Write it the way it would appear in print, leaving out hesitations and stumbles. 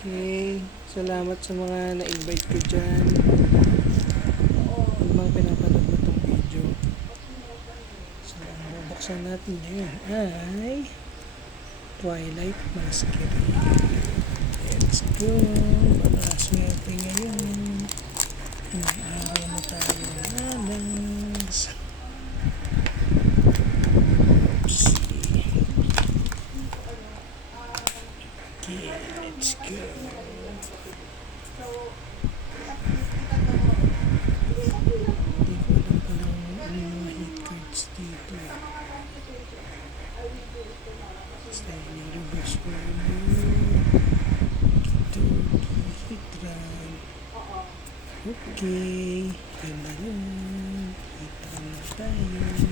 Okay. Salamat sa mga na-invite ko dyan. Habang pinapanood mo itong video. So, ang bubuksan natin ngayon ay Twilight Masquerade. Let's go! Baka swerte ngayon. May araw na tayo alas. Okay, let's go. Hindi ko alam palang ano yung mga hit cards dito. Basta yung reverse order. Ito, hit-run. Okay, yun na yun. Hit-run na tayo.